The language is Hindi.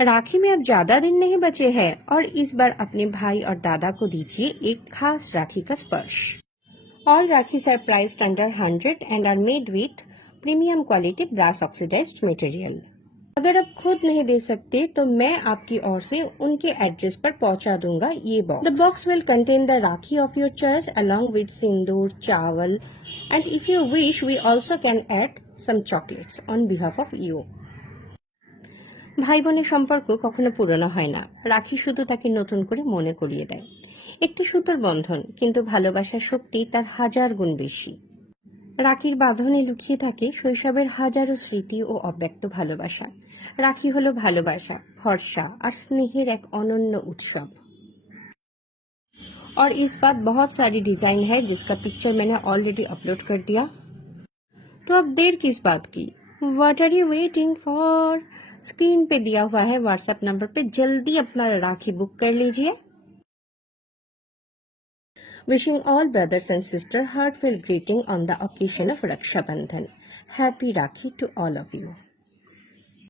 राखी में अब ज्यादा दिन नहीं बचे हैं और इस बार अपने भाई और दादा को दीजिए एक खास राखी का स्पर्श। All Rakis are priced under 100 and are made with premium quality brass oxidized material. अगर आप खुद नहीं दे सकते तो मैं आपकी ओर से उनके एड्रेस पर पहुंचा दूंगा ये box. The box will contain the Rakhi of your choice along with sindoor, chawal, and if you wish, we also can add some chocolates on behalf of you. ভাই বোনের সম্পর্ক কখনো পুরনো হয় না, রাখি শুধু তাকে নতুন করে মনে করিয়ে দেয়। একটি সুতোর বন্ধন, কিন্তু ভালোবাসার শক্তি তার হাজার গুণ বেশি। রাখির বাঁধনে লুকিয়ে থাকে শৈশবের হাজারো স্মৃতি ও অব্যক্ত ভালোবাসা। রাখি হলো ভালোবাসা, ভরসা আর স্নেহের এক অনন্য উৎসব। और इस बार बहुत सारी डिजाइन है जिसका पिक्चर मैंने ऑलरेडी अपलोड कर दिया, तो अब देर किस बात की? What are you waiting for? Screen पे दिया हुआ है व्हाट्सएप नंबर पे जल्दी अपना राखी बुक कर लीजिए। Wishing all brothers and sisters heartfelt greeting on the occasion of Raksha Bandhan. Happy Rakhi to all of you.